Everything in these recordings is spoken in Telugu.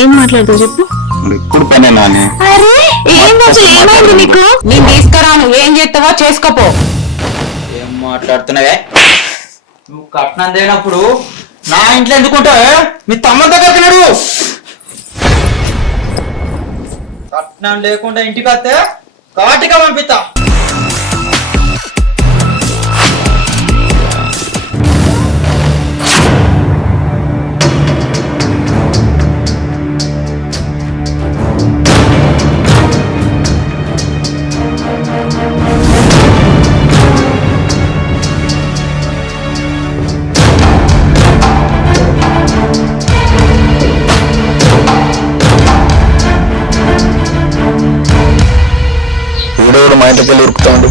ఏం మాట్లాడుతావు చెప్పు. ఇప్పుడు పనే నాని. అరే ఏమైంది నీకు? నేను తీసుకురాను, ఏం చేస్తావో చేసుకోపో. ఏం మాట్లాడుతున్నావే? నువ్వు కట్నం లేనప్పుడు నా ఇంట్లో ఎందుకుంటావే? మీ తమ్ముడి దగ్గర తినడు. కట్నం లేకుండా ఇంటికి వస్తే కాటిగా పంపిస్తా. వీడోడు మా ఇంటికి వెళ్ళి ఉరుకుతాడు.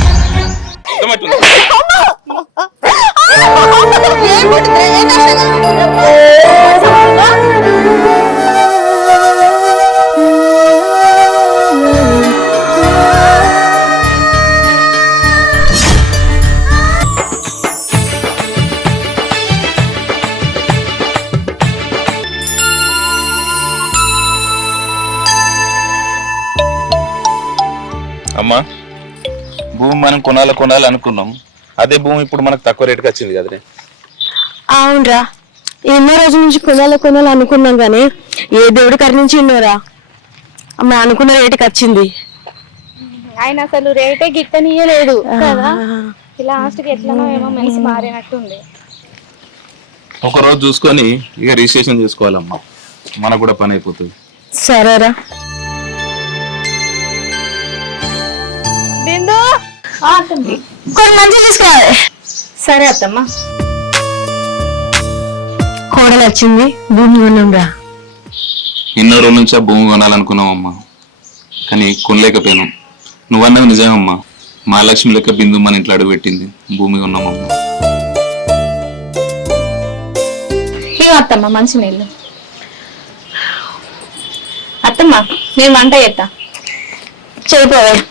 అమ్మా, భూమి మనం కొనాలి అనుకున్నాం. అదే భూమి ఇప్పుడు మనకు తక్కువ రేటుకి వచ్చింది కదరే. అవునరా, ఎన్నో రోజుల నుంచి కొనాలి అనుకున్నాం గానీ ఏ దేవుడు కరుణించిండోరా, అమ్మ అనుకున్న రేటుకి వచ్చింది. ఆయన అసలు రేటే గిట్టనియలేదు కదా. లాస్ట్ కి ఎట్లనో ఏమో మనిషి మారినట్టుంది. ఒక రోజు చూసుకొని ఇక రిజిస్ట్రేషన్ చేసుకోవాలమ్మా, మనకు కూడా పని అయిపోతుంది. సరేరా. బిందు కొన్ని మంచిగా తీసుకురావాలి. సరే అత్తమ్మ. కోడలు వచ్చింది, భూమి కొన్నాంరా. ఎన్నో రోజుల నుంచి ఆ భూమి కొనాలనుకున్నామమ్మా, కానీ కొనలేకపోయినాం. నువ్వన్నది నిజమమ్మా, మహాలక్ష్మి లెక్క బిందు మన ఇంట్లో అడుగు పెట్టింది, భూమి కొన్నామమ్మా. అత్తమ్మ మంచి నీళ్ళు. అత్తమ్మ నేను వంట చేస్తా, చేయిపోవాలి.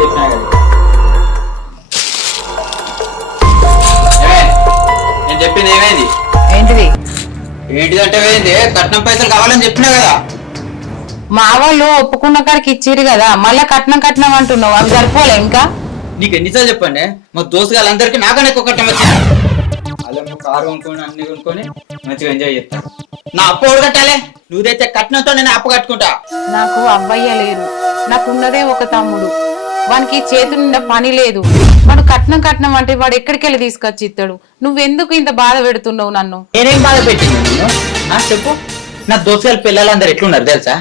చెప్పినా కదా నేను చెప్పింది ఏమైంది? ఏంటిది? ఏంటిదంటే ఏంది? కట్నం పైసలు కావాలని చెప్పినా కదా. మా వాళ్ళు ఒప్పుకున్న కాడికి ఇచ్చిరు కదా, మళ్ళా కట్నం అంటున్నావు, అవి సరిపోలే ఇంకా? నీకు ఎన్నిసార్లు చెప్పండి, మా దోస్తు వాళ్ళందరికీ నాకన్నా ఎక్కువ కట్నం వచ్చింది. అలా కారు కొనుక్కొని అన్ని కొనుక్కొని మంచిగా ఎంజాయ్ చేస్తా. నా అప్పు ఎవరు కట్టాలి? నువ్వు తెచ్చే కట్నంతో నేను అప్పు కట్టుకుంటా. నాకు అవ్వయ్య లేరు, నాకున్నదే ఒక తమ్ముడు, వానికి చేతుల నిండా పని లేదు. వాడు కట్నం అంటే వాడు ఎక్కడికి వెళ్ళి తీసుకొచ్చి ఇస్తాడు? నువ్వెందుకు ఇంత బాధ పెడుతున్నావు నన్ను? నేనేం బాధ పెట్టింది నిన్ను? చెప్పు. నా దోస్తు పిల్లలందరూ ఎట్లున్నారు తెలుసా?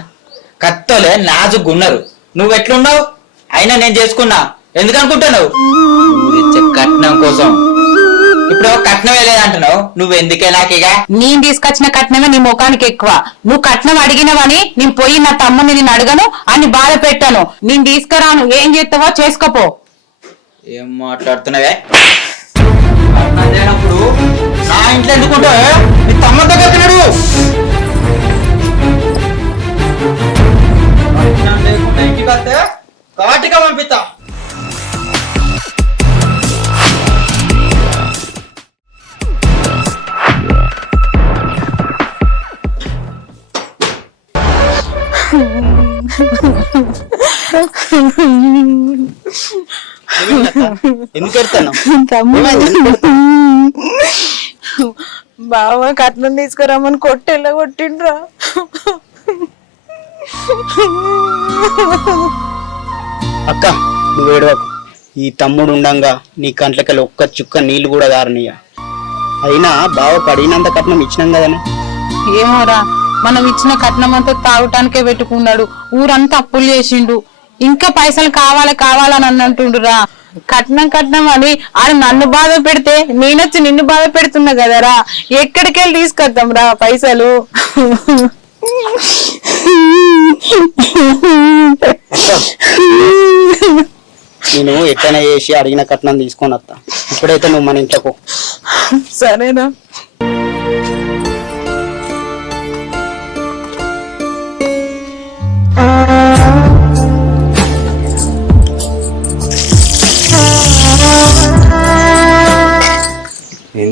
కత్తలే నాజుగ్గా ఉన్నారు. నువ్వు ఎట్లున్నావు? అయినా నేను చేసుకున్నా. ఎందుకు అనుకుంటున్నావు? నువ్వు తెచ్చే కట్నం కోసం. ఇప్పుడు కట్నం లేదంటున్నావు, నువ్వు ఎందుకే నాకిగా? నేను తీసుకొచ్చిన కట్నమే నీ ముఖానికి ఎక్కువ. నువ్వు కట్నం అడిగినవని నేను పోయి నా తమ్ముని నేను అడగను అని బాధ పెట్టాను. నేను తీసుకురాను, ఏం చేస్తావో చేసుకోపో. ఏం మాట్లాడుతున్నావే? కట్నం లేనప్పుడు నా ఇంట్లో ఎందుకుంటావే? నీ తమ్ముడి దగ్గర తినడు. కట్నం లేకుండా ఇంటికి వస్తే కాటిగా పంపిస్తా. బావ కట్నం తీసుకురామని కొట్టేలా కొట్టిండ్రా. అక్క నువ్వు ఏడవకు, ఈ తమ్ముడు ఉండంగా నీ కంట్లకెళ్ళి ఒక్క చుక్క నీళ్లు కూడా దారనీయ. అయినా బావకు అడిగినంత కట్నం ఇచ్చినాం కదనే. ఏమోరా, మనం ఇచ్చిన కట్నం అంతా తాగటానికే పెట్టుకున్నాడు, ఊరంతా అప్పులు చేసిండు. ఇంకా పైసలు కావాలని అన్నంటుండురా. కట్నం అని ఆయన నన్ను బాధ పెడితే నేనొచ్చి నిన్ను బాధ పెడుతున్నా కదరా. ఎక్కడికెళ్ళి తీసుకొద్దాం రా పైసలు? నేను ఎట్లనే చేసి అడిగిన కట్నం తీసుకొని వస్తా. ఇప్పుడైతే నువ్వు మన ఇంట్లోకి. సరేనా?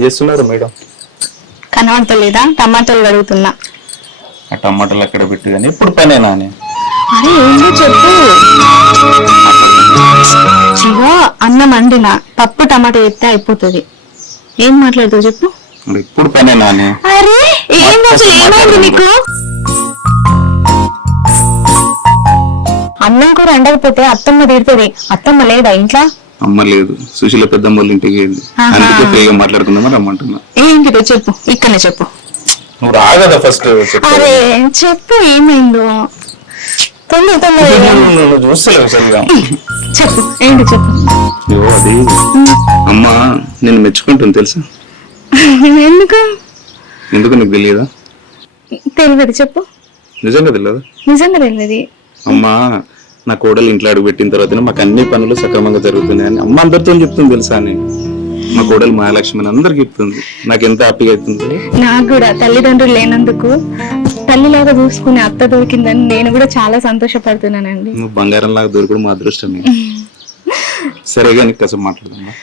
చేస్తున్నారు మేడం? కనబడతలేదా? టమాటాలు కడుగుతున్నా. ఆ టమాటాలు అక్కడ పెట్టి కానీ ఇప్పుడు పనేనా అని అరే ఏంటో చెప్పు. ఇగో అన్నం వండిన, పప్పు టమాటా ఎత్తే అయిపోతుంది. ఏం మాట్లాడుతావు చెప్పు. మరి ఇప్పుడు పనేనా అని. అరే ఏమైంది నీకు? అన్నం కూర వండకపోతే అత్తమ్మ తిడుతుంది. అత్తమ్మ లేదా ఇంట్లో? అమ్మ లేదు, సుశీల పెద్దమ్మ వాళ్ళ ఇంటికి వెళ్ళి. అందుకే ఫ్రీగా మాట్లాడుకుందామని రమ్మంటున్నా. ఏంటిదో చెప్పు, ఇక్కడనే చెప్పు. నువ్వు రాగదా ఫస్ట్? అరే చెప్పు ఏమైందో. నువ్వు చూస్తలేవు సరిగా. చెప్పు ఏంటి చెప్పు. అది అమ్మ నేను మెచ్చుకుంటుంది తెలుసా? ఎందుకు? ఎందుకు నీకు తెలియదా? తెలియదు చెప్పు. నిజంగా తెలియదు? నిజంగా తెలియదు. అమ్మ నా కోడలు ఇంట్లో అడుగు పెట్టిన తర్వాత మాకు అన్ని పనులు సక్రమంగా జరుగుతున్నాయని అమ్మ అందరితో చెప్తుంది తెలుసా అని. మా కోడలు మహాలక్ష్మి అని అందరికి చెప్తుంది. నాకు ఎంత హ్యాపీగా అవుతుంది. నాకు కూడా తల్లిదండ్రులు లేనందుకు తల్లిలాగా చూసుకునే అత్త దొరికిందని నేను కూడా చాలా సంతోషపడుతున్నానండి. నువ్వు బంగారం లాగా దొరకడం మా అదృష్టమే. సరేగా నీకు కాసేపు మాట్లాడదామా?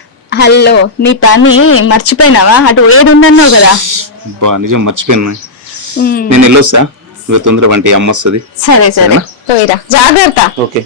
హలో, నీ పని మర్చిపోయినావా? అటు ఏది ఉందన్నావు కదా. బా నిజం మర్చిపోయినా. నేను వెళ్ళొస్తా, నువ్వు తొందర వంటి అమ్మ వస్తుంది. సరే సరే పోయిరా, జాగ్రత్త. ఓకే.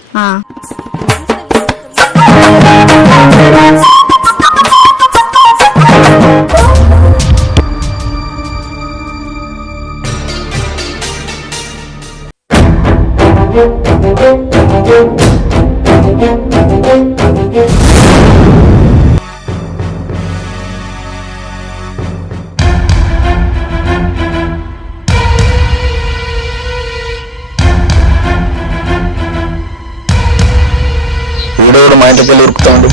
వీడెవడు మా ఇంటికి వెళ్ళి ఉరుకుతాడు?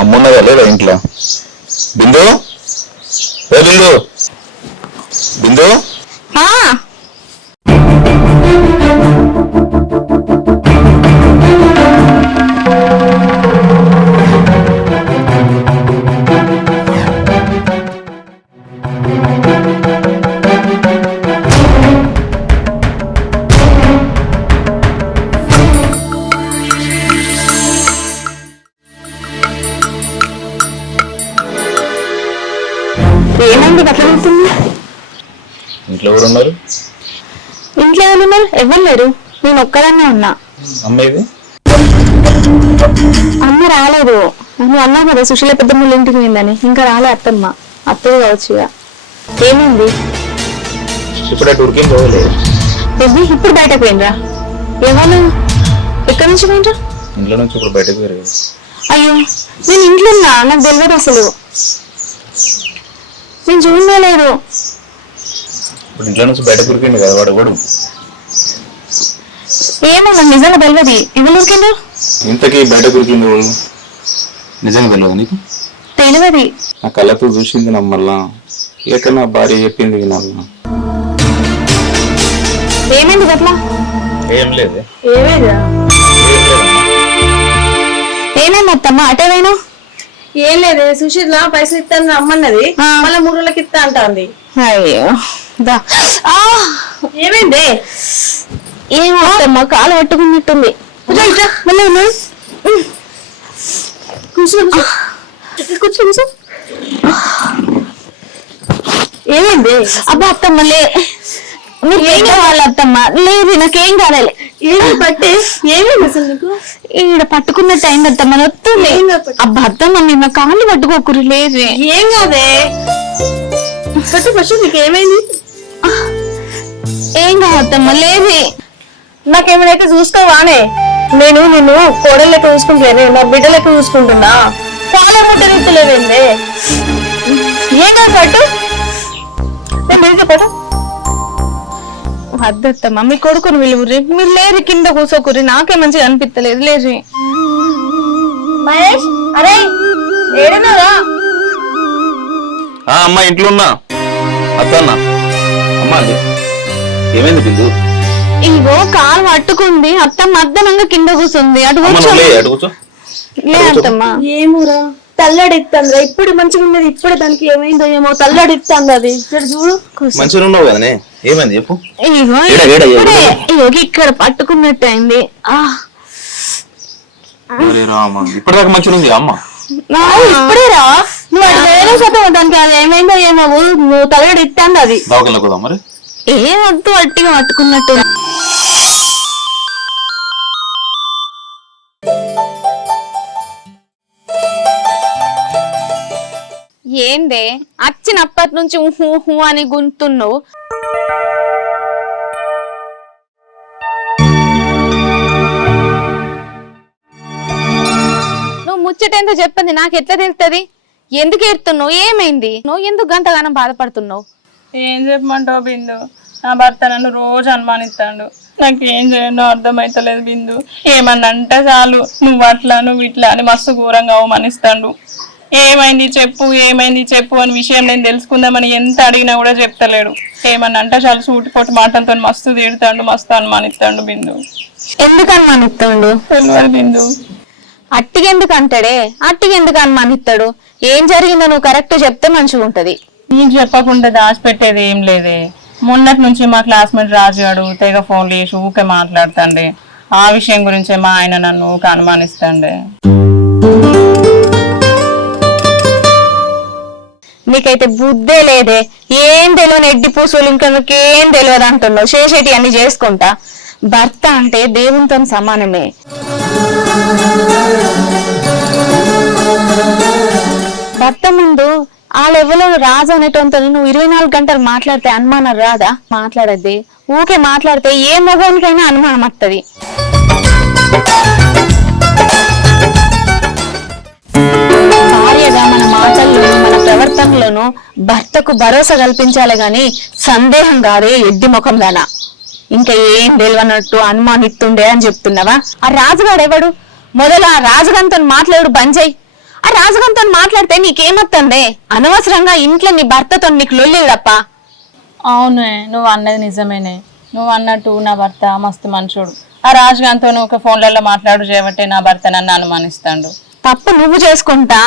అమ్మున్నదా లేదా ఇంట్లో? బిందు, ఏ బిందు, బిందు. ఏమైంది అట్లా ఉంటుంది? ఇంట్లో ఎవరు ఉన్నారు? ఇంట్లో ఎవరు ఉన్నారు? ఎవరు లేరు, నేను ఒక్కదాన్నే ఉన్నా. అమ్మేది? అమ్మ రాలేదు. నువ్వు అన్నావు కదా సుశీల పెద్దమ్మ ఇంటికి పోయిందని. ఇంకా రాలే అత్తమ్మ. అత్తది కావచ్చు. ఏమైంది? ఇప్పుడు అటు ఉరికేం పోలేదు. ఇప్పుడు బయటకు పోయిండ్రా? ఎవరు? ఎక్కడి నుంచి పోయిండ్రా? ఇంట్లో నుంచి ఇప్పుడు బయటకు పోయారు. అయ్యో నేను ఇంట్లో ఉన్నా, నాకు తెలియదు అసలు. నేను చూడలేదు. ఇప్పుడు ఇంట్లో నుంచి బయటకు ఉరికిండు కదా వాడు. వాడు ఏమో నాకు నిజంగా తెలియదు. ఎవరు ఉరికిండ్రు? ఇంతకీ బయటకు ఉరికింది వాడు నిజంగా తెలియదు నీకు? తెలియదు. నా కళ్ళతో చూసింది నమ్మల్లా, లేక నా భార్య చెప్పింది వినాలా? ఏమైంది అట్లా? ఏం లేదు. ఏమైంది అత్తమ్మ అటేవైనా? ఏం లేదు, సుశీల పైసలు ఇస్తాను రమ్మన్నది, మళ్ళీ 3 రోజులకి ఇస్తా అంటాంది. అయ్యో ఏమైంది? ఏమో అత్తమ్మ కాలు పట్టుకున్నట్టుంది. కూర్చో. ఏమైంది? అబ్బా అత్తమ్మ లే, మీకేం కావాలి అత్తమ్మ? లేదు నాకేం కావాలి. ఏమి పట్టే? ఏమైంది అసలు నీకు? ఈడ పట్టుకున్నట్టు అయింది అత్తమ్మ, వస్తుంది. అబ్బా అత్తమ్మ మీరు నా కాళ్ళు పట్టుకోకురు. లేదు ఏం కాదే, ఫస్ట్ నీకు ఏమైంది? ఏం కాదు అత్తమ్మ. లేదు నాకేమైనా చూసుకోవానే? నేను నిన్ను కోడలు లెక్క చూసుకుంటలేనే, నా బిడ్డ లెక్క చూసుకుంటున్నా. కాళ్ళ ముట్టలేవేందే? ఏం కాదు పట్టు. నేను పట్టు. వద్దత్తమ్మ, మీ కొడుకుని విలువురి. మీరు లేరు, కింద కూసోకురి. నాకే మంచిగా అనిపిస్తలేదు. లేరు. మహేష్, అరే ఏడున్నారా? అమ్మ ఇంట్లో ఉన్నా. అత్త అన్న అమ్మ అది ఏమైంది బిందు? ఇగో కాలు పట్టుకుంది అత్తమ్మ, అద్దనంగా కింద కూర్చుంది. అటు కూర్చో. లే అత్తమ్మ. ఏమోరా, తల్లడిస్తుంది. ఇప్పుడు మంచిగా ఉన్నది, ఇప్పుడు దానికి ఏమైందో ఏమో తల్లడిస్తుంది. అది చూడు. మంచిగా ఉన్నావు కదనే, ఏమైంది చెప్పు. ఇగో ఇక్కడ పట్టుకున్నట్టు అయింది. ఇప్పటిదాకా మంచిగా ఉంది అమ్మ. ఇప్పుడేరా నువ్వు అటు వేరే సతం దానికి అది ఏమైందో ఏమో నువ్వు తలగడ ఇట్టాంది అది దవాఖానలో పోదాం మరి. ఏం వద్దు అట్టిగా పట్టుకున్నట్టు. ఏందే వచ్చినప్పటి నుంచి ఊహు ఊహు అని గుంతున్నావు. నువ్వు ముచ్చటేందో చెప్పండి, నాకు ఎట్లా తెలుస్తుంది? ఎందుకు ఏడుతున్నావు? ఏమైంది? నువ్వు ఎందుకు గంటగానం బాధపడుతున్నావు? ఏం చెప్పమంటావు బిందు, నా భర్త నన్ను రోజు అనుమానిస్తాడు. నాకు ఏం చేయనో అర్థమైతలేదు బిందు. ఏమన్నా అంటే చాలు నువ్వు అట్లా నువ్వు ఇట్లా అని మస్తు ఘోరంగా అవమానిస్తాడు. ఏమైంది చెప్పు, ఏమైంది చెప్పు అని విషయం నేను తెలుసుకుందామని ఎంత అడిగినా కూడా చెప్తలేడు. ఏమన్నా అంటే చాలు సూటిపోటు మాటలతో మస్తు తీడుతాడు, మస్తు అనుమానిస్తాడు బిందు. ఎందుకు అనుమానిస్తాడు? తెలియదు బిందు. అట్టిగెందుకు అంటాడే? అట్టిగెందుకు అనుమానిస్తాడు? ఏం జరిగిందో నువ్వు కరెక్ట్ చెప్తే మంచిగా ఉంటది. నేను చెప్పకుండా దాచిపెట్టేది ఏం లేదే. మొన్నటి నుంచి మా క్లాస్మేట్ రాజుగాడు తెగ ఫోన్లు చేసి ఊకే మాట్లాడుతాండే. ఆ విషయం గురించే మా ఆయన నన్ను ఊకే అనుమానిస్తాండే. నీకైతే బుద్ధే లేదే. ఏం తెలియని ఎడ్డి పూసులు ఇంకా నీకేం తెలియదు అంటున్నావు. చేసేటి అన్ని చేసుకుంటా. భర్త అంటే దేవునితో సమానమే. భర్త ముందు ఆ లెవెల్లో రాజు అనేటంతో నువ్వు 24 గంటలు మాట్లాడితే అనుమానం రాదా? మాట్లాడద్ది. ఊకే మాట్లాడితే ఏ మగవానికైనా అనుమానం వస్తుంది. భార్యగా మన మాటల్లోనూ మన ప్రవర్తనలోనూ భర్తకు భరోసా కల్పించాలి గాని సందేహం కాదే ఎడ్డి ముఖం దానా. ఇంకా ఏం తెలియనట్టు అనుమానిస్తుండే అని చెప్తున్నావా? ఆ రాజుగాడు ఎవడు? మొదలు ఆ రాజుగాంతో మాట్లాడు బంజయ్. ఆ రాజుగాంతో మాట్లాడితే నీకేమొత్తందే? అనవసరంగా ఇంట్లో నీ భర్తతో నీకు లొల్లి తప్ప. అవునే, నువ్వు అన్నది నిజమేనే. నువ్వు అన్నట్టు నా భర్త మస్తు మనుషుడు. ఆ రాజుగాంతో నువ్వు ఒక ఫోన్లలో మాట్లాడు చేయబట్టే నా భర్త నన్ను అనుమానిస్తాడు. తప్పు నువ్వు చేసుకుంటా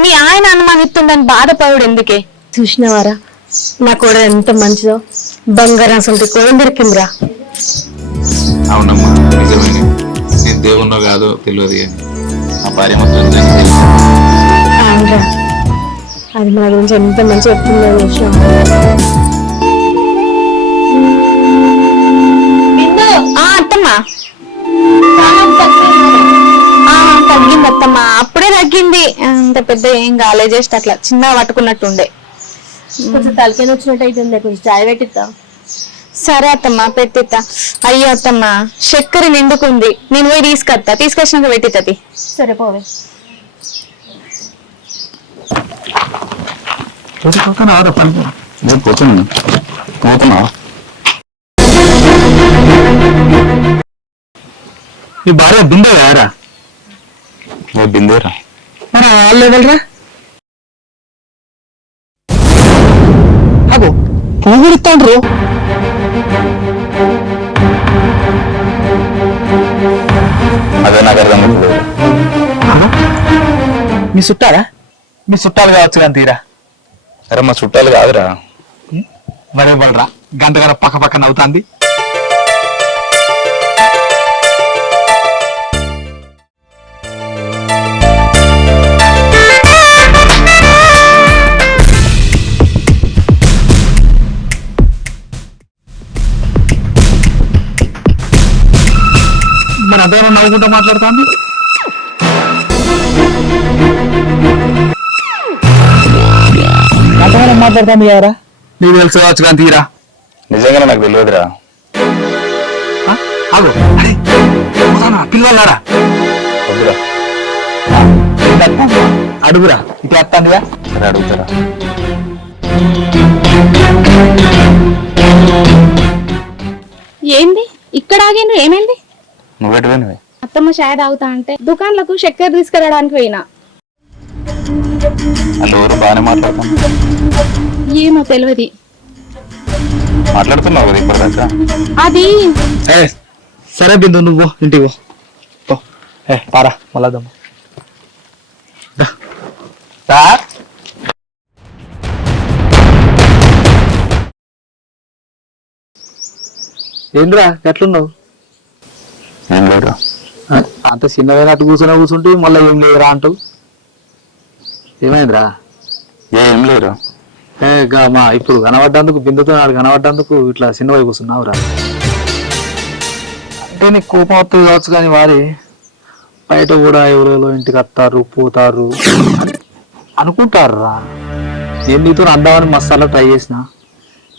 నీ ఆయన అనుమానిస్తుండని బాధపడు ఎందుకే? చూసినవారా నా కూడా ఎంత మంచిదో, బంగారం అసలు కూడా దొరికిందిరా. అవునమ్మా నిజమేనే. నేను దేవుణ్ణో కాదో తెలియదు కానీ మా భార్య మొత్తం అవునరా, అది మన గురించి ఎంత మంచి చెప్తుందో విషయం. అత్తమ్మా తగ్గింది అత్తమ్మా, అప్పుడే తగ్గింది. అంత పెద్ద ఏం కాలే, జస్ట్ అట్లా చిన్నగా పట్టుకున్నట్టుండే. కొంచెం తలకేని వచ్చినట్టు అయితే కొంచెం చాయ్ పెట్టిద్దా? సరే అత్తమ్మా పెట్టిస్తా. అయ్యో అత్తమ్మా చక్కెర నిండుకుంది, నేను పోయి తీసుకొచ్చినాక పెట్టితది. సరే పోవే. పోతున్నా నీ భార్య బిందే కారా? బిందేరా మరి వాళ్ళు ఎవరురా? అగో పువ్వు ఇస్తాండ్రు. అదే నాకు అర్థం అవుతుంది. మీ చుట్టారా? మీ చుట్టాలు కావచ్చు కానీ తీరా. అరే మా చుట్టాలు కాదురా. మరే వాళ్ళరా గంటగానే పక్క పక్క నవ్వుతాంది. మరి అదేమో నవ్వుకుంటూ మాట్లాడుతాంది. అంతగానే మాట్లాడుతాంది కదరా? నీకు తెలుసు కావచ్చు కానీ తీరా. నిజంగానే నాకు తెలియదురా. అగో పిల్లలారా వద్దురా. అడుగురా, ఇట్లా వస్తాందిగా. సరే అడుగుతారా. ఏంది ఇక్కడ ఆగిండ్రు? ఏమైంది? నువ్వెటు పోయినవే? అత్తమ్మ చాయ్ తాగుతా అంటే దుకాణాలకు చక్కెర తీసుకురావడానికి పోయినా. వాళ్ళు ఎవరు బాగానే మాట్లాడుతాను. ఏమో తెలియదు. మాట్లాడుతున్నావు కదా ఇప్పటిదాకా. అది సరే బిందు, నువ్వు ఇంటికి పో. పారా మళ్ళా ఏంద్రా ఎట్లున్నావు? ఏం లేదు. అంత చిన్నగా అటు కూర్చుంటే మళ్ళీ ఏం లేదురా అంటావు. ఏమైందిరా? ఏం లేరా మా ఇప్పుడు కనబడ్డందుకు బిందుతో నాడు కనబడ్డందుకు ఇట్లా చిన్నవై కూర్చున్నావురా. అంటే నీకు కోపం వస్తుంది కావచ్చు, కానీ వారి బయట కూడా ఎవరెవరో ఇంటికి వస్తారు పోతారు అనుకుంటారురా. నేను నీతో అందామని మసాలా ట్రై చేసిన,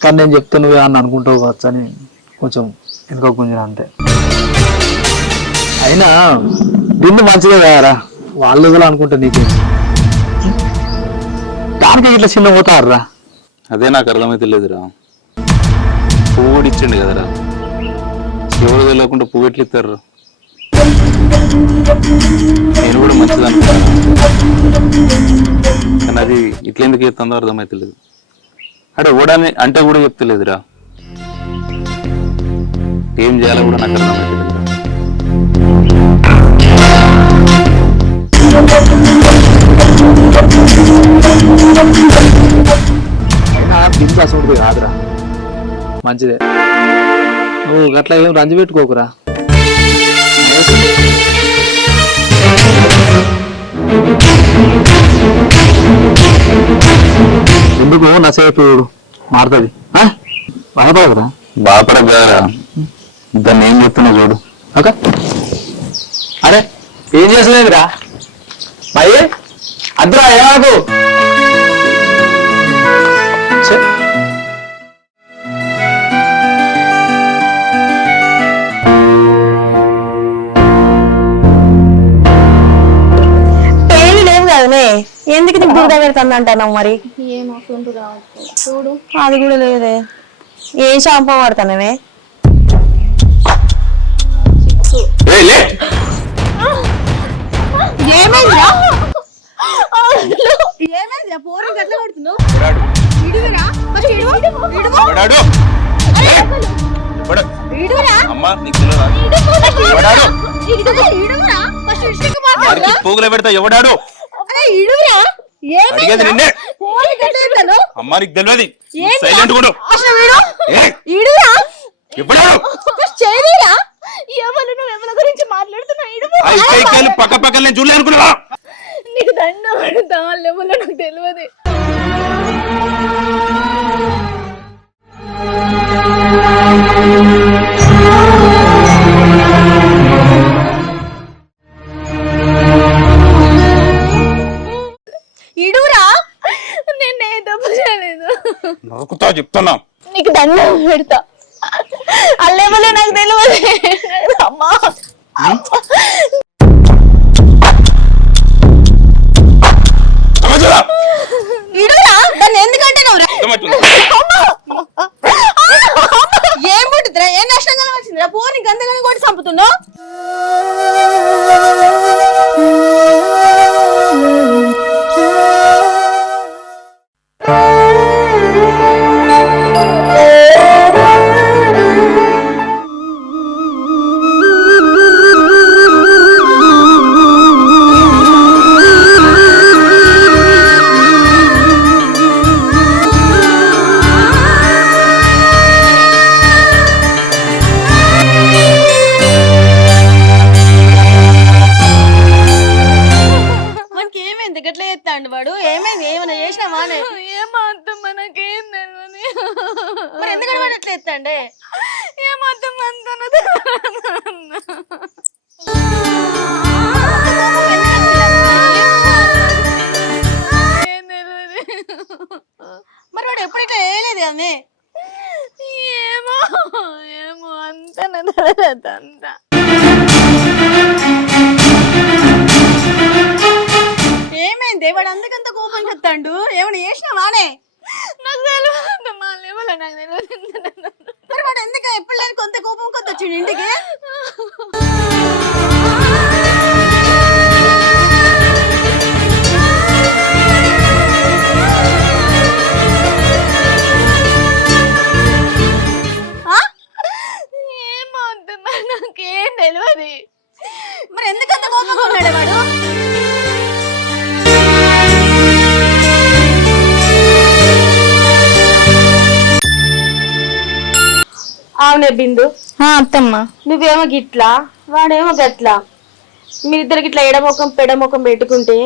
కానీ నేను చెప్తే నువ్వే అని అనుకుంటావు కావచ్చు అని కొంచెం ఎందుకో గుంజిన అంతే. అయినా బిందు మంచిదే కదరా, వాళ్ళు కూడా అనుకుంటే నీకే దానికి ఇట్లా చిన్న పోతారురా. అదే నాకు అర్థమైతే లేదురా. పువ్వు కూడా ఇచ్చండి కదరా, ఎవరు తెలియకుండా పువ్వు ఎట్లు ఇస్తారు? నేను కూడా మంచిది అనుకున్నాను, కానీ అది ఇట్లా ఎందుకు చెప్తుందో అర్థమైతే లేదు. అంటే ఓడాని అంటే కూడా చెప్తలేదురా, ఏం చేయాలో కూడా నాకు అర్థమైతే లేదు. అయినా బిందు అసలు కాదురా, మంచిదే. నువ్వు గట్లా ఏం రంజు పెట్టుకోకురా. ఎందుకు నసేపు మారుతుంది బాధపడదురా. బాపడగా దాన్ని ఏం చెప్తున్నా చూడు. ఓకే అరే ఏం చేసలేదురా మరి అద్దరా ఏమాకు పెళ్లి లేవు కదనే, ఎందుకు నీకు దురద పెడుతుంది అంటున్నావు? మరి చూడు అది కూడా లేదే. ఏం షాంపూ వాడుతున్నావే? పోగులో పెడతా ఎవడాడు? అడిగేది నిన్నే. అమ్మా నీకు తెలియదు, సైలెంట్ కూడా. పక్క పక్కన నేను చూడలే అనుకున్నావా? నీకు దండం పెడతా, లెవెల్లో నాకు తెలియదు. ఇడురా, నేనే తప్పు చేయలేదు. నరుకుతా చెప్తున్నా. నీకు దండం పెడతా, అల్లేమలో నాకు తెలియదు. అమ్మా ఇడురా, దాన్ని ఎందుకంటే ఏం పుట్టిద్రా, ఏం నష్టం కలవచ్చిందిరా? పోనీ గందగానే కొట్టి చంపుతున్నావు. వాడు ఏమైంది? ఏమైనా చేసినావా? ఏమాత్రం మనకేం తెలియదు. మరి ఎందుకంటే వాడు అట్లా ఎత్తండే? ఏమాత్రం మరి వాడు ఎప్పుడు ఇట్లా వేయలేదు అమ్మే. ఏమో ఏమో అంత అంతా ఏమైంది? వాడు అందుకంత కోపం చెప్తాడు. ఏమైనా చేసినావానే? నాకు తెలియదు, మా లేవలో నాకు తెలియదు. మరి వాడు ఎందుకు ఎప్పుడు లేని కొంత కోపం కొంత వచ్చిండు ఇంటికి? ఏమవుతుందో నాకేం తెలియదు. మరి ఎందుకంత కోపంగా ఉన్నాడు వాడు? అవునే బిందు. అత్తమ్మ, నువ్వేమో గిట్లా, వాడేమో గట్లా. మీరిద్దరికి ఇట్లా ఎడముఖం పెడముఖం పెట్టుకుంటే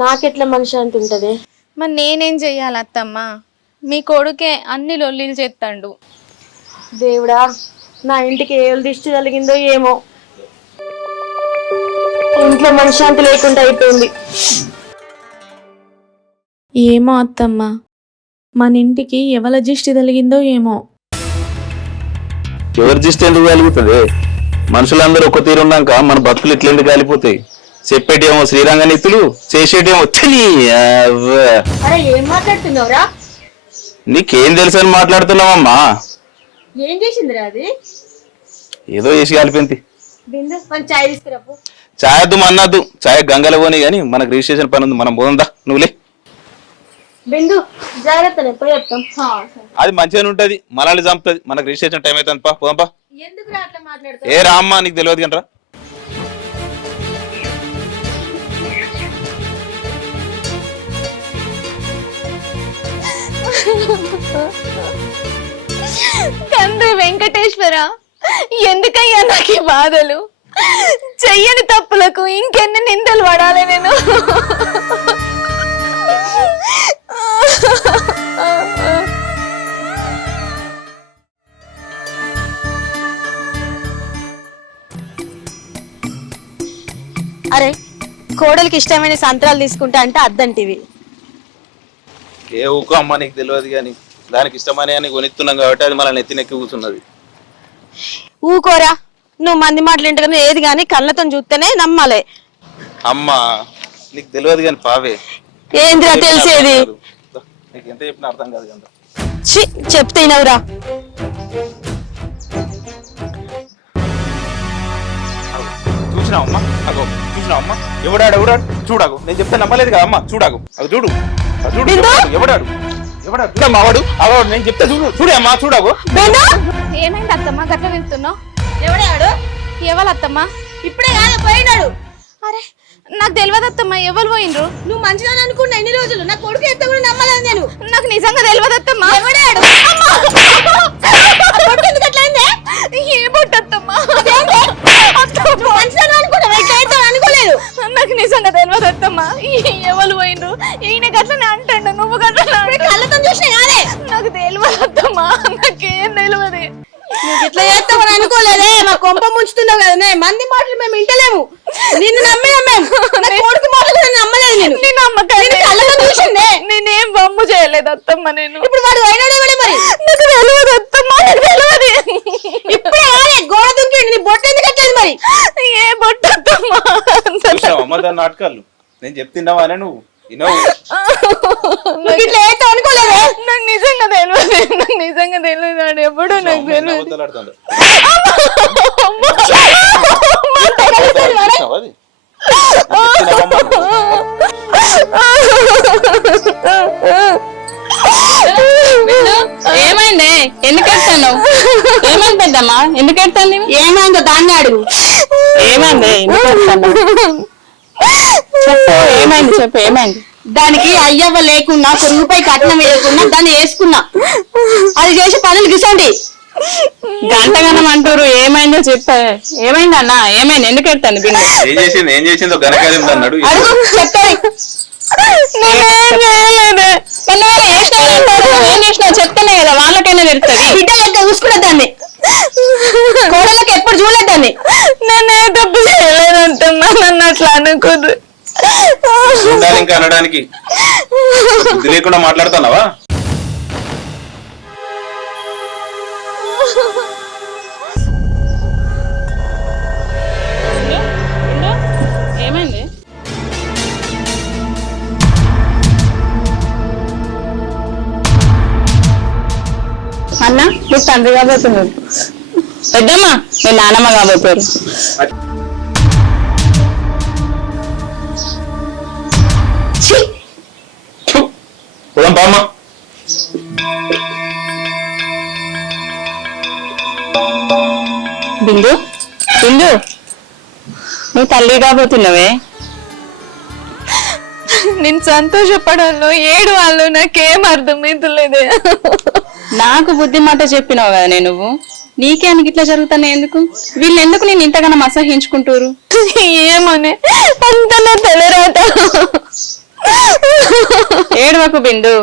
నాకెట్లా మనశ్శాంతి ఉంటది? మరి నేనేం చెయ్యాలి అత్తమ్మ? మీ కొడుకే అన్ని లొల్లీలు చేస్తాడు. దేవుడా, నా ఇంటికి ఏ దిష్టి కలిగిందో ఏమో, ఇంట్లో మనశ్శాంతి లేకుండా అయిపోయింది. ఏమో అత్తమ్మ, మన ఇంటికి ఎవల దిష్టి తగిలిందో ఏమో. ఎవరి దృష్టి ఎందుకు కాలిపోతుంది? మనుషులందరూ ఒక తీరున్నాక మన బతుకులు ఇట్లెందుకు కాలిపోతాయి? చెప్పేటేమో శ్రీరంగ నీతులు, చేసేటేమో అరే ఏం మాట్లాడుతున్నావురా? నీకేం తెలుసు అని మాట్లాడుతున్నావమ్మా? ఏం చేసిందిరా అది? ఏదో చేసి కాలిపోయింది. బిందు మన చాయ్ తీసుకురాపు. చాయ్ వద్దు అన్నద్దు, చాయ్ గంగల పోనీ కానీ మనకు రిజిస్ట్రేషన్ పని ఉంది, మనం పోదా నువ్వులే. బిందు జాగ్రత్త, పోయి చెప్తాం. అది మంచిగానే ఉంటది, మనల్ని చంపుతుంది. మనకు రిజిస్ట్రేషన్ టైం అవుతుంది, పోదాంపా. ఎందుకు అట్లా మాట్లాడుతావు? ఏ రామ్మా, నీకు తెలియదు కంటరా. తండ్రి వెంకటేశ్వర, ఎందుకయ్యా నాకు ఈ బాధలు? చెయ్యని తప్పులకు ఇంకెన్ని నిందలు పడాలి నేను? అరే కోడలికి ఇష్టమైన సంత్రాలు తీసుకుంటా అంటే అద్దంటివి. ఏ ఊకో అమ్మ, నీకు తెలియదు కానీ దానికి ఇష్టమని అని కొనిస్తున్నాం కాబట్టి అది మన నెత్తినెక్కి కూర్చున్నది. ఊకోరా, నువ్వు మంది మాటలు ఇంటగానే ఏది కానీ కళ్ళతో చూస్తేనే నమ్మాలి. అమ్మా నీకు తెలియదు కానీ పావే. ఏందిరా తెలిసేది? నీకు ఎంత చెప్పినా అర్థం కాదు కదా. చెప్తే నవ్వురా. చూసినావమ్మా, అగో చూసినావమ్మా, ఎవడాడు ఎవడాడు చూడాగు. నేను చెప్తే నమ్మలేదు కదా అమ్మ, చూడాగు అవి చూడు, చూడు ఎవడాడు ఎవడాడు మావాడు అవడు. నేను చెప్తే చూడు, చూడే అమ్మా, చూడాగు. ఏమైంది అత్తమ్మ గట్ల వెళ్తున్నావు? ఎవడాడు? ఎవరత్తమ్మ? ఇప్పుడే కాదు పోయినాడు. అరే నాకు తెలియదు అత్తమ్మ, ఎవరు పోయిండ్రు? నువ్వు మంచిదని అనుకున్నా ఇన్ని రోజులు, నా కొడుకు ఎంత కూడా నమ్మలేదు నేను. నాకు నిజంగా తెలియదు అత్తమ్మ. ఎవడాడు? ఏ బొట్టత్తమ్మ? అనుకోలేదు. నాకు నిజంగా తెలియదు అత్తమ్మ, ఎవరు పోయిండ్రు? ఈయన గట్లనే అంటాడు, నువ్వు గట్లనే కళ్ళతో చూసినా కాదే. నాకు తెలియదు అత్తమ్మ, నాకేం తెలియదు. నువ్వు ఇట్లా చేస్తావని అనుకోలేదే. మా కొంప ముంచుతున్నావు కదా. మంది మాటలు మేము వింటలేము, నిన్ను నమ్మినా మేము. కొడుకు మాటలు నమ్మలేదు నేను. కళ్ళతో చూసిందే. నేనేం బొమ్ము చేయలేదు అత్తమ్మ. నేను ఇప్పుడు వాడు అయినాడే మరి. నాకు తెలియదు అత్తమ్మ, నాకు తెలియదు. ఇప్పుడే గోడ దుంకి నీ బొట్టు ఎందుకు కట్టలేదు మరి? ఏ బొట్టు అత్తమ్మ? దాని నాటకాలు నేను చెప్తున్నావా అని నువ్వు వినవు. నువ్వు ఇట్లా చేస్తావు అనుకోలేదే. నాకు నిజంగా తెలియదు, నాకు నిజంగా తెలియదు. వాడు ఎప్పుడు నాకు తెలియదు. ఏమైంది? ఎందుకు ఎడతాను? ఏమైంది పెద్దమ్మా? ఎందుకు ఎడతాను? ఏమైందో దాన్ని అడుగు. ఏమైంది? ఎందుకు ఎడతాను? చెప్పు, ఏమైంది? చెప్పు, ఏమైంది? దానికి అయ్యవ్వ లేకున్నా, ఒక రూపాయి కట్నం వేయకున్నా దాన్ని వేసుకున్నా. అది చేసే పనులు గిసండి. గంటగనం అంటారు. ఏమైందో చెప్పే. ఏమైంది అన్న? ఏమైంది? ఎందుకు ఎడతాను? బిందు ఏం చేసిందో గనకార్యం అన్నాడు. అడుగు చెప్తాను. ఏం చేసినా చెప్తానే కదా, వాళ్ళకైనా తెలుస్తుంది. బిడ్డ లెక్క చూసుకునే దాన్ని, కోడలకు ఎప్పుడు చూడలేదు దాన్ని. నేనే తప్పు చేయలేదంటున్నా, నన్ను అట్లా అనుకోదు. ఇంకా అనడానికి బుద్ధి లేకుండా మాట్లాడుతున్నావా? ఏమైంది? అన్న మీరు తండ్రి కాబోతున్నారు. పెద్దమ్మ మీరు నానమ్మ కాబోతారు. బిందు బిందు నువ్వు తల్లి కాబోతున్నావే. నేను సంతోషపడాలో ఏడు వాళ్ళు నాకేం అర్థమైతలేదే. నాకు బుద్ధి మాట చెప్పినావు కదా నువ్వు. నీకే అని ఇట్లా జరుగుతున్నాయి ఎందుకు? వీళ్ళు ఎందుకు నేను ఇంతగానో అసహించుకుంటారు? ఏమోనే అంత నా తలరాత. ఏడవకు బిందు.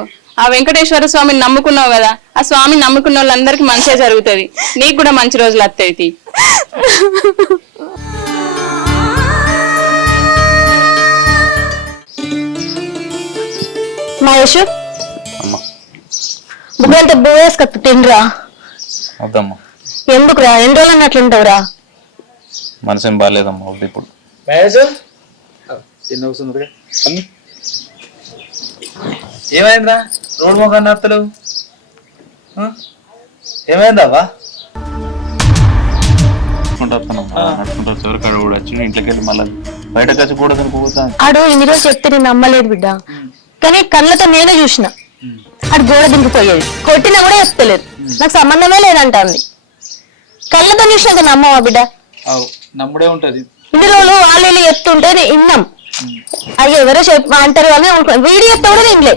ఆ వెంకటేశ్వర స్వామిని నమ్ముకున్నావు కదా, ఆ స్వామిని నమ్ముకున్న వాళ్ళందరికీ మంచిగా జరుగుతుంది. నీకు కూడా మంచి రోజులు వస్తాయి. మహేష్ బుగ్గలతో బోవేసుకొత్త తిండ్రా. వద్దమ్మా, ఎందుకురా ఎన్ని రోజులు అన్నట్లుంటావురా? మనసేం బాగాలేదమ్మా వద్దు ఇప్పుడు. ఏమైందా రోడ్డు మొక్క నత్తలు? ఏమైందావా? నడుచుకుంటా చివరి కాడ కూడా వచ్చి ఇంట్లోకి వెళ్ళి మళ్ళీ బయటకు వచ్చి కూడా పోతాను. ఆడు ఇన్ని రోజు చెప్తే నేను నమ్మలేదు బిడ్డ, కానీ కళ్ళతో నేనే చూసిన. ఆడు గోడ దింకిపోయేది, కొట్టినా కూడా చెప్తలేదు, నాకు సంబంధమే లేదంటాంది. కళ్ళతో చూసినాక నమ్మవా బిడ్డ? నమ్ముడే ఉంటది. ఇన్ని రోజులు వాళ్ళు చెప్తుంటే విన్నాం. అయ్యో ఎవరో అంటారు అని అనుకున్నాం. వీడియో చెప్తే కూడా వినలే.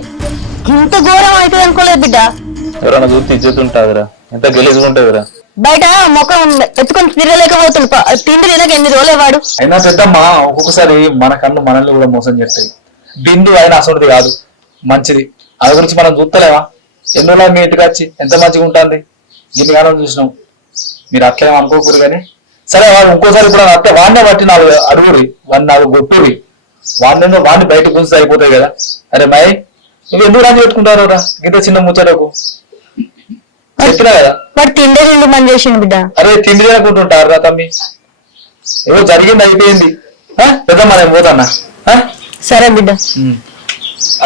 ఇంత ఘోరం అవుతుంది అనుకోలేదు బిడ్డ. ఎవరైనా చూస్తే ఇజ్జత్ ఉంటుందిరా, ఎంత గలీజ్గా ఉంటుందిరా. బయట ముఖం ఎత్తుకొని తిరగలేకపోతుంది. తిండి తినక ఎన్ని రోజులే వాడు. అయినా పెద్దమ్మ ఒక్కొక్కసారి మన కళ్ళు మనల్ని కూడా మోసం చేస్తాయి. బిందు అయినా అసలుది కాదు, మంచిది. అది గురించి మనం చూస్తలేమా? ఎన్నో మీ ఇంటికి వచ్చి ఎంత మంచిగా ఉంటుంది. దీన్ని కాలం చూసినాం. మీరు అట్లేమో అనుకోకూడదు కానీ సరే. వాడు ఇంకోసారి ఇప్పుడు అట్లా వాడినే బట్టి నాకు అడుగురి, వాడిని నాకు గొట్టురి, వాడిని బయట గుంజి అయిపోతాయి కదా. అరే మై నువ్వు ఎందుకు రాజు పెట్టుకుంటారు రా ఇంత చిన్న ముచ్చటకు? చెప్పినా కదా వాడు తిండే తిండి పని చేసిండు బిడ్డ. అరే తిండి తినకుంటుంటారు రా తమ్మి. ఏదో జరిగింది అయిపోయింది. పెద్దమ్మ నేను పోతాన్నా. సరే బిడ్డ.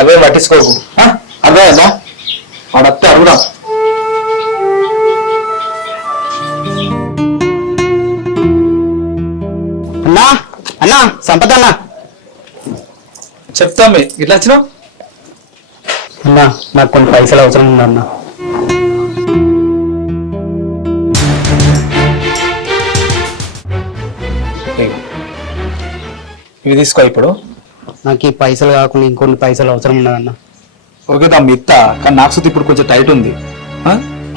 అవే పట్టించుకోకు. అదే అదా వాడు వస్తే అడుగుదాం. అన్నా అన్నా సంపద అన్నా. చెప్తాం ఇట్లా వచ్చినావు. అన్నా నాకు కొన్ని పైసలు అవసరం ఉందన్నా. ఇవి తీసుకో. ఇప్పుడు నాకు ఈ పైసలు కాకుండా ఇంకొన్ని పైసలు అవసరం ఉన్నదన్నా. ఓకే తమ్మి ఇస్తా, కానీ నాకు సుతి ఇప్పుడు కొంచెం టైట్ ఉంది.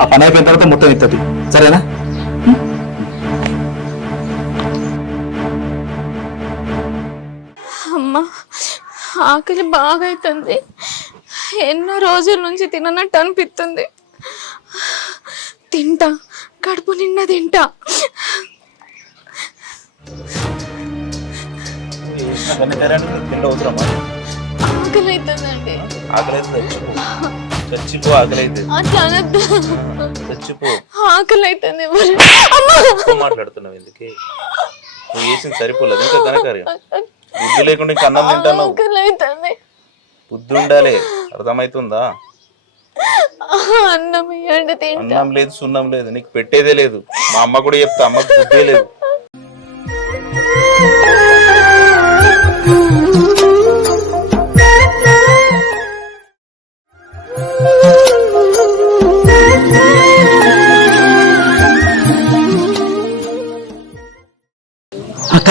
ఆ పని అయిపోయిన తర్వాత మొత్తం ఇస్తుంది, సరేనా? అమ్మ ఆకలి బాగా అవుతుంది. ఎన్నో రోజుల నుంచి తిననట్టు అనిపిస్తుంది. తింటా, కడుపు నిండా తింటా. ఆకలి అవుతుందండి. చచ్చిపో, ఆకలి అయితే అట్లా అనద్దు. చచ్చిపో. ఆకలి అవుతుంది. మాట్లాడుతున్నావు ఎందుకు? నువ్వు చేసింది సరిపోలేదు, ఇంకా కనకార్యం. బుద్ధి లేకుండా ఇంకా అన్నం తింటాను. ఆకలి అవుతుంది. బుద్ధి ఉండాలి, అర్థమవుతుందా? అన్నం ఇవ్వండి తింటా. అన్నం లేదు, సున్నం లేదు, నీకు పెట్టేదే లేదు. మా అమ్మ కూడా చెప్తా, అమ్మకు బుద్ధే లేదు. అక్క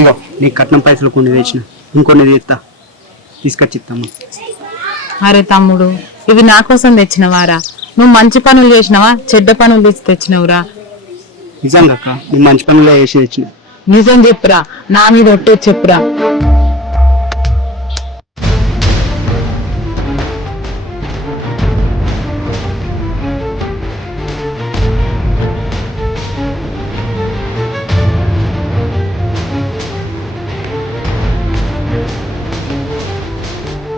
ఇగో నీ కట్నం పైసలు కొన్ని తెచ్చిన, ఇంకొన్ని తెస్తా, తీసుకొచ్చి ఇస్తాము. అరే తమ్ముడు, ఇవి నా కోసం తెచ్చినవారా? నువ్వు మంచి పనులు చేసినవా చెడ్డ పనులు తెచ్చి తెచ్చినవురా? నిజంగా అక్క నేను మంచి పనులు వేసి తెచ్చిన. నిజం చెప్పురా, నా మీద ఒట్టే చెప్పురా.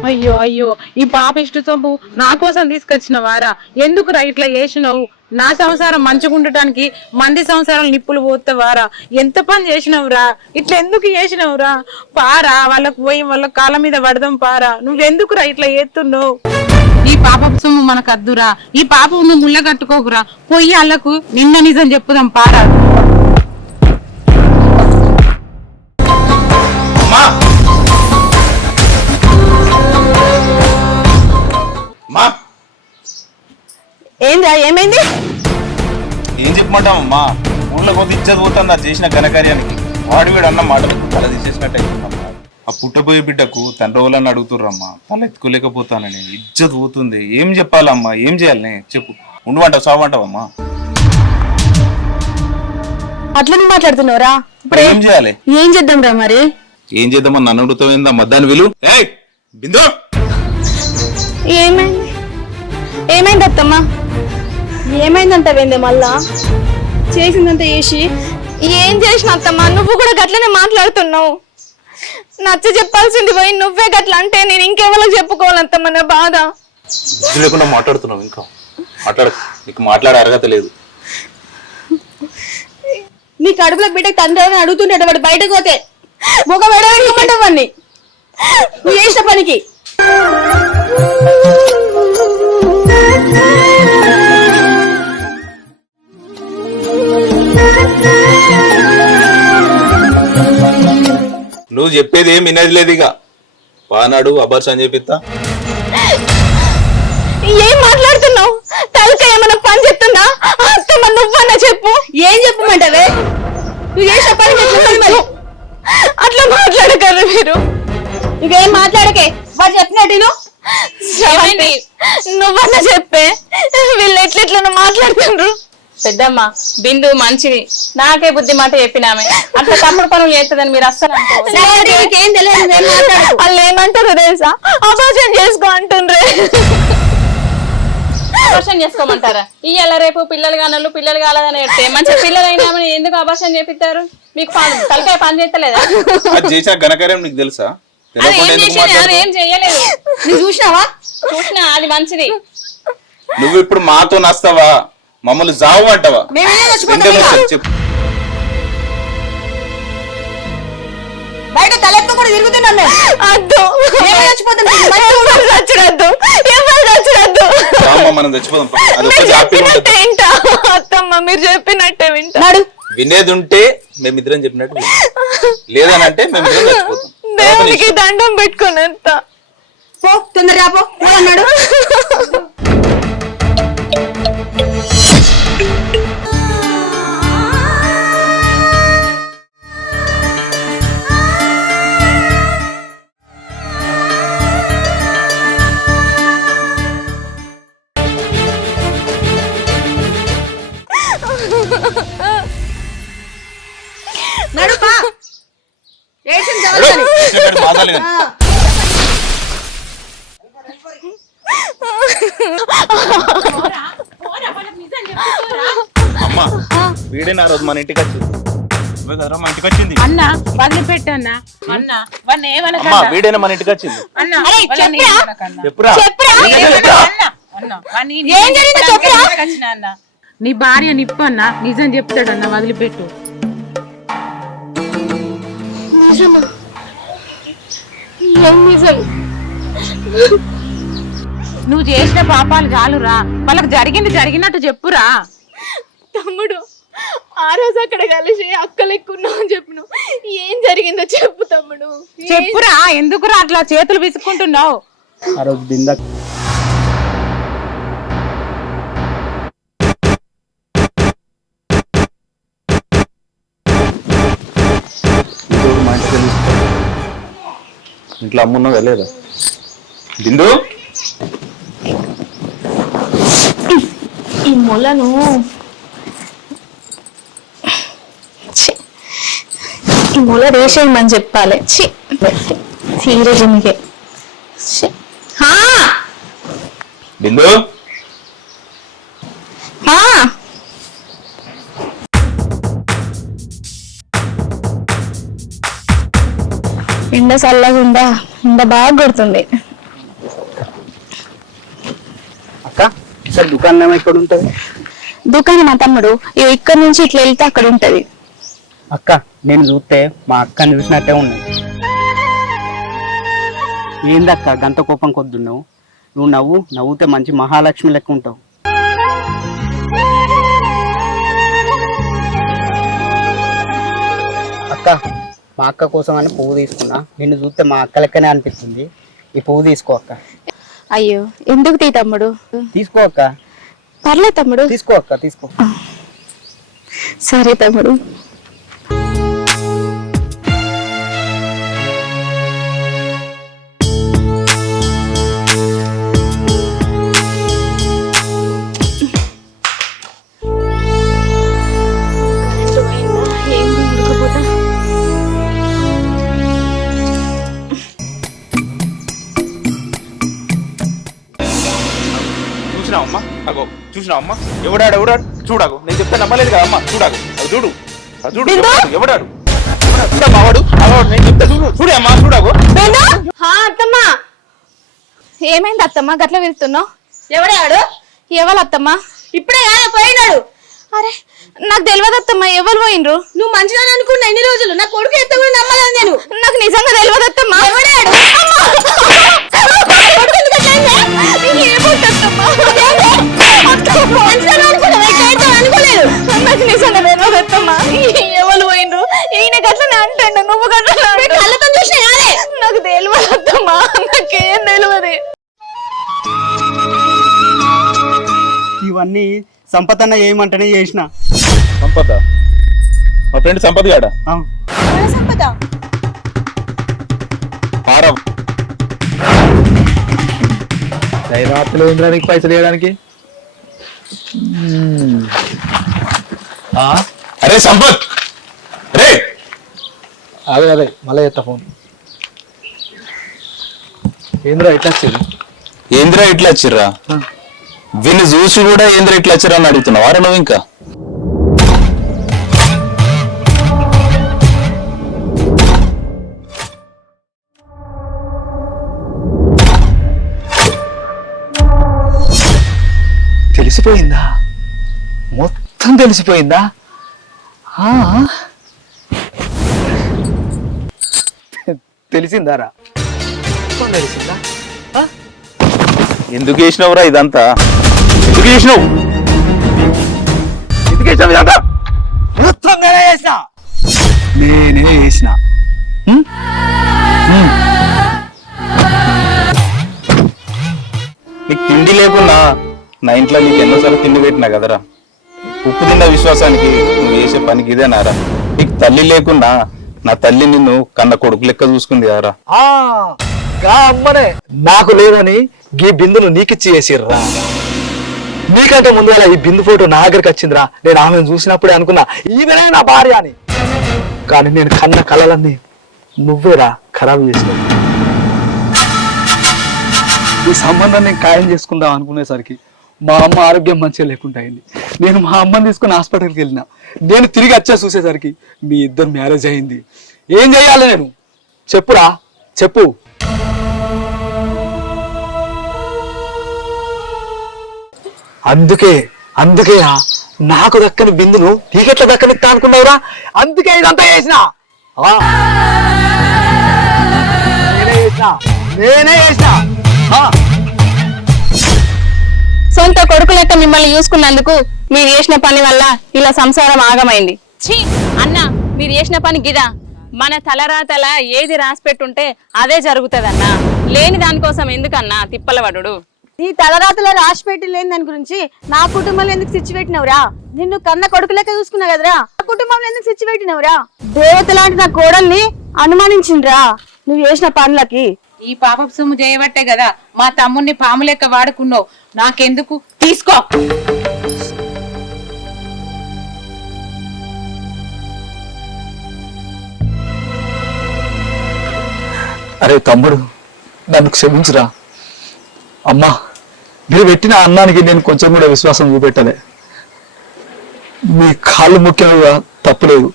అయ్యో అయ్యో, ఈ పాప ఇష్ట సొమ్ము నా కోసం తీసుకొచ్చిన వారా? ఎందుకురా ఇట్లా చేసినావు? నా సంసారం మంచిగా ఉండటానికి మంది సంసారం నిప్పులు పోతావారా? ఎంత పని చేసినవురా? ఇట్లా ఎందుకు చేసినవురా? పారా, వాళ్ళకు పోయి వాళ్ళ కాళ్ళ మీద పడదాం పారా. నువ్వెందుకురా ఇట్లా చేస్తున్నావు? ఈ పాప సొమ్ము మనకు అద్దురా. ఈ పాప నువ్వు ముళ్ళ కట్టుకోకురా. పోయి వాళ్ళకు నిన్న నిజం చెప్పుదాం పారా. ఏందా ఏమైంది? ఏం చెప్పమంటామమ్మా? ఊళ్ళో కొద్ది ఇజ్జత్ పోతుంది అది చేసిన ఘనకార్యానికి. వాడు వీడు అన్న మాటలకు తల తీసేసినట్టు అవుతుందమ్మా. ఆ పుట్టబోయే బిడ్డకు తండ్రి వాళ్ళని అడుగుతుర్రమ్మా, తల ఎత్తుకోలేకపోతానని. ఇజ్జత్ పోతుంది. ఏం చెప్పాలమ్మా? ఏం చేయాలని చెప్పు. ఉండువంటావు, సావంటావమ్మా? అట్లనే మాట్లాడుతున్నావురా? ఇప్పుడు ఏం చేయాలి? ఏం చేద్దాం రా మరి? ఏం చేద్దామని నన్ను అడుగుతావేందమ్మా? దాని విలువ బిందు ఏమైంది ఏమైంది అత్తమ్మ? ఏమైందంటావేందే మళ్ళా? చేసిందంతా చేసి ఏం చేసిన అత్తమ్మ? నువ్వు కూడా గట్లనే మాట్లాడుతున్నావు. నచ్చ చెప్పాల్సింది పోయి నువ్వే గట్ల అంటే నేను ఇంకెవరికి చెప్పుకోవాలత్తమ్మ నా బాధ. బుద్ధి లేకుండా మాట్లాడుతున్నావు. ఇంకా నీకు మాట్లాడే అర్హత లేదు. నీ కడుపులో బిడ్డకి తండ్రి అని అడుగుతుంటాడు వాడు బయటకు పోతే ముఖ వెడవెట్టుకుంటావు వాడిని నువ్వు చేసిన పనికి. నువ్వు చెప్పేది ఏం వినేది లేదు. ఇక వానాడు అబర్స్ అని చెప్పిస్తా. ఏం మాట్లాడుతున్నావు? తలక ఏమైనా పని చెప్తుందా? అత్తమ్మ నువ్వన్నా చెప్పు. ఏం చెప్పమంటావే? నువ్వు చేసిన పనికి మరి అట్లా మాట్లాడగలరు మీరు. నువ్వేం మాట్లాడకే వాడు చెప్పినట్టు నువ్వన్నా చెప్పే. వీళ్ళు ఎట్లెట్లా మాట్లాడుతుండ్రు. పెద్దమ్మ బిందు మంచిది, నాకే బుద్ధి మాట చెప్పినామే. అట్లా తప్పుడు పనులు చేస్తుందని మీరు అస్సలు ఏం తెలియదు. వాళ్ళు ఏమంటారు తెలుసా? అభాషణ చేసుకో అంటుండ్రే. అభాషణ చేసుకోమంటారా? ఇయ్యాల రేపు పిల్లలు కానోళ్ళు పిల్లలు కాలేదని చెప్తే మంచి పిల్లలు అయినామని ఎందుకు అభాషణ చేపిస్తారు? మీకు తలకాయ పని చేస్తలేదా? అది చేసిన ఘనకార్యం నీకు తెలుసా? అదేం చెయ్యలేదు. నువ్వు చూసినావా? చూసినా, అది మంచిది. నువ్వు ఇప్పుడు మాతో నస్తావా? మమ్మల్ని జావు అంటావా? చెప్పు. బయట తలెత్తు కూడా తిరుగుతున్నాం మేము. అద్దు చచ్చిరద్దు, ఎవరు చచ్చిరద్దు. మనం చచ్చిపోదాం. చెప్పినట్టే వింటా అత్తమ్మ, మీరు చెప్పినట్టే వింటా. వినేది ఉంటే మేమిద్దరం చెప్పినట్టు లేదని అంటే మేమిద్దరం చచ్చిపోతాం. దేవునికి దండం పెట్టుకుని ఎంత పో తొందరగా పో అన్నాడు. నడుపా అమ్మా వీడేనా రోజు మన ఇంటికి వచ్చింది? మన ఇంటికి వచ్చింది అన్న వదిలిపెట్టు అన్న. అన్న వాడిని ఏమనకన్నా. అమ్మా వీడేనా మన ఇంటికి వచ్చింది? అన్న వాళ్ళని ఏమనకన్నా. చెప్పురా. ఏం జరిగిందో చెప్పురా. అన్న నీ భార్య నిప్పు అన్న, నిజం చెప్తాడు అన్న, వదిలిపెట్టు. నువ్వు చేసిన పాపాలు చాలురా, వాళ్ళకి జరిగింది జరిగినట్టు చెప్పురా. తమ్ముడు ఆ రోజు అక్కడ కలిసి అక్కలెక్కున్నావు అని చెప్పిన, ఏం జరిగిందో చెప్పు తమ్ముడు. చెప్పురా, ఎందుకురా అట్లా చేతులు విసుక్కుంటున్నావు? ఆ రోజు బింద ఇంట్లో అమ్మున్నదా లేదా? బిందు ఈ మొలను ఈ మొల రేసేయమని చెప్పాలి. సీరియస్ మీకే బిందు ఎండ చల్లగా ఉందా? ఎండ బాగా కొడుతుంది. అక్క అసలు దుకాణం ఎక్కడ ఉంటది? దుకాణం మా తమ్ముడు ఇక్కడ నుంచి ఇట్లా వెళ్తే అక్కడ ఉంటది. అక్క నేను చూస్తే మా అక్కని చూసినట్టే ఉన్నది. ఏందక్క గంత కోపం కొద్దున్నావు? నువ్వు నవ్వుతే మంచి మహాలక్ష్మి లెక్క ఉంటావు. అక్క మా అక్క కోసం అని పువ్వు తీసుకున్నా, నిన్ను చూస్తే మా అక్క లెక్కనే అనిపిస్తుంది. ఈ పువ్వు తీసుకో అక్క. అయ్యో ఎందుకు తీ తమ్ముడు? తీసుకో అక్క. పర్లేదు తమ్ముడు, తీసుకో అక్క తీసుకో. సరే తమ్ముడు. అగో చూసినావు అమ్మ ఎవడాడు చూడకు నేను చెప్తే నమ్మలేదు కదా అమ్మ చూడకు అది చూడు అది చూడు ఎవడాడు మావాడు నేను చెప్తే చూడే అమ్మా చూడకు అత్తమ్మా ఏమైంది అత్తమ్మా గట్ల వెళ్తున్నావు? ఎవడాడు? ఎవరు అత్తమ్మా? ఇప్పుడే కాదా పోయినాడు. అరే నాకు తెలియదు అత్తమ్మా, ఎవరు పోయినరు? నువ్వు మంచిదని అనుకున్నా ఎన్ని రోజులు, నా కొడుకు ఎంత కూడా నమ్మలేదు నేను. నాకు నిజంగా తెలియదు అత్తమ్మా. ఎవడాడు? నాకు నిజంగా తెలియదు అత్తమ్మా, ఎవరు పోయినరు? ఈయన గట్లనే అంటాడు, నువ్వు గట్ల కళ్ళతో చూసినా కాదే. నాకు తెలియదు అత్తమ్మా, నాకేం తెలియదు. ఇవన్నీ సంపతన్న ఏమంటేనే చేసిన. సంపద మా ఫ్రెండ్ సంపద గాడా సంపద రాత్రిలో ఇంద్రానికి పైసలు వేయడానికి. అరే సంపత్ రే అదే మళ్ళీ చేస్తా ఫోన్. ఏంద్రా ఇట్లా వచ్చేది? ఏంద్రా ఇట్లా వచ్చిర్రా? వీళ్ళు చూసి కూడా ఏంద్రా ఇట్లా వచ్చిర్రా అని అడుగుతున్నావు వారా నువ్వు? ఇంకా తెలిసిపోయిందా? మొత్తం తెలిసిపోయిందా? తెలిసిందారా? తెలిసిందా? ఎందుకు చేసినావురా ఇదంతా? ఎందుకు చేసినావు ఇదంతా? మొత్తంగానే చేసిన. నేనే చేసిన. నీకు తిండి లేకున్నా నా ఇంట్లో నీకు ఎన్నోసార్లు తిండి పెట్టినా కదరా. ఉప్పు తిన్న విశ్వాసానికి నువ్వు చేసే పనికి ఇదేనారా? నీకు తల్లి లేకున్నా నా తల్లి నిన్ను కన్న కొడుకు లెక్క చూసుకుంది కదరా. అమ్మనే నాకు లేదని ఈ బిందును నీకిచ్చి చేసిర్రా. నీకంటే ముందుగా ఈ బిందు ఫోటో నా దగ్గరికి వచ్చిందిరా. నేను ఆమెను చూసినప్పుడే అనుకున్నా ఈమెనే నా భార్య అని. కానీ నేను కన్న కళలన్నీ నువ్వేరా ఖరాబు చేసినావు. ఈ సంబంధం నేను ఖాయం చేసుకుందాం అనుకునేసరికి మా అమ్మ ఆరోగ్యం మంచిగా లేకుండా అయింది. నేను మా అమ్మని తీసుకుని హాస్పిటల్కి వెళ్ళినా. నేను తిరిగి వచ్చా చూసేసరికి మీ ఇద్దరు మ్యారేజ్ అయింది. ఏం చేయాలి నేను? చెప్పురా చెప్పు. అందుకేనా నాకు దక్కని బిందును నీకెట్లా దక్కనిస్తా అనుకున్నావురా? అందుకే ఇదంతా చేసిన. నేనే చేసిన. సొంత కొడుకు లెక్క మిమ్మల్ని చూసుకున్నందుకు మీరు చేసిన పని వల్ల ఇలా సంసారం ఆగమైంది. ఛీ అన్న, మీరు చేసిన పని గిదా? మన తలరాతల ఏది రాసి పెట్టుంటే అదే జరుగుతుందన్నా. లేని దానికోసం ఎందుకన్నా తిప్పలవడు? నీ తలరాతలో రాసి పెట్టి లేని దాని గురించి నా కుటుంబంలో ఎందుకు సిచ్చి పెట్టినవురా? నిన్ను కన్న కొడుకు లెక్క చూసుకున్నా కదరా, నా కుటుంబంలో ఎందుకు సిచ్చి పెట్టినవురా? దేవత లాంటి నా కోడల్ని అనుమానించిండ్రా నువ్వు చేసిన పనులకి. ఈ పాపపు సొమ్ము చేయబట్టే కదా మా తమ్ముడిని పాము లెక్క వాడుకున్నావు. నాకెందుకు? తీసుకో. అరే తమ్ముడు, నన్ను క్షమించురా. అమ్మా, మీరు పెట్టిన అన్నానికి నేను కొంచెం కూడా విశ్వాసం చూపెట్టలే. మీ కాళ్ళు ముఖ్యంగా తప్పులేదు,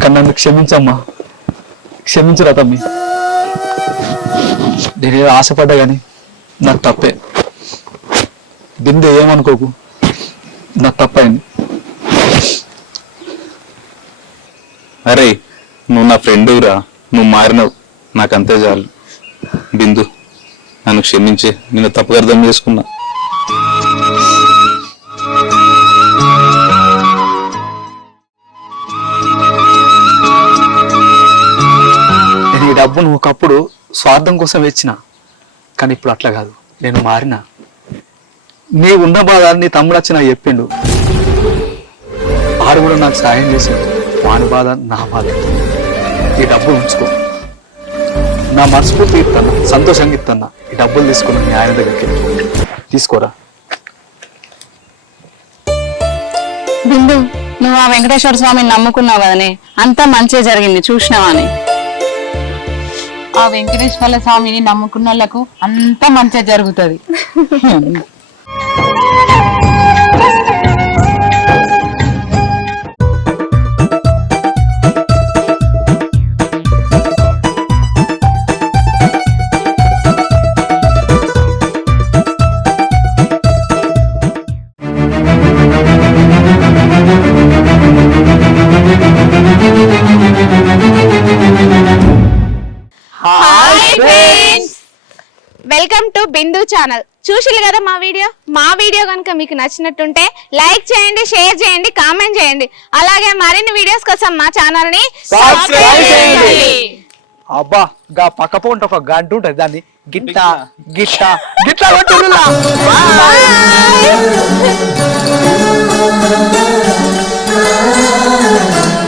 కానీ నన్ను క్షమించమ్మా. క్షమించురా తమ్మి. నేనేదో ఆశపడ్డా కానీ నాకు తప్పే. బిందె ఏమనుకోకు, నాకు తప్పైంది. అరే నువ్వు నా ఫ్రెండురా, నువ్వు మారినవు, నాకంతే చాలు. బిందు నన్ను క్షమించే, నేను తప్పుగా అర్థం చేసుకున్నా. నేను ఈ డబ్బును ఒకప్పుడు స్వార్థం కోసం వెచ్చిన, కానీ ఇప్పుడు అట్లా కాదు. నేను మారినా. నీ ఉన్న బాధ నీ తమ్ముడు వచ్చి నాకు చెప్పిండు. వాడు కూడా నాకు సాయం చేసిండు. వాని బాధ నా బాధ. ఈ డబ్బులు ఉంచుకో. నా మనస్ఫూర్తి ఇస్తున్నా, సంతోషంగా ఇస్తున్నా. ఈ డబ్బులు తీసుకుని మీ ఆయన దగ్గరికి తీసుకోరా. బిందు, నువ్వు ఆ వెంకటేశ్వర స్వామిని నమ్ముకున్నావు కదనే, అంతా మంచిగా జరిగింది చూసినావాని. ఆ వెంకటేశ్వర స్వామిని నమ్ముకున్న వాళ్ళకు అంతా మంచిగా జరుగుతుంది. Welcome to Bindu channel. చూసిల్లు కదా మా వీడియో కనుక మీకు నచ్చినట్టుంటే లైక్ చేయండి, షేర్ చేయండి, కామెంట్ చేయండి. అలాగే మరిన్ని వీడియోస్ కోసం మా ఛానల్ ని సబ్స్క్రైబ్ చేయండి. అబ్బా గా పక్క పొంట ఒక గంట ఉంటది దాన్ని గిట్ట గిట్ట గిట్ట కొట్టుల్లా. Bye.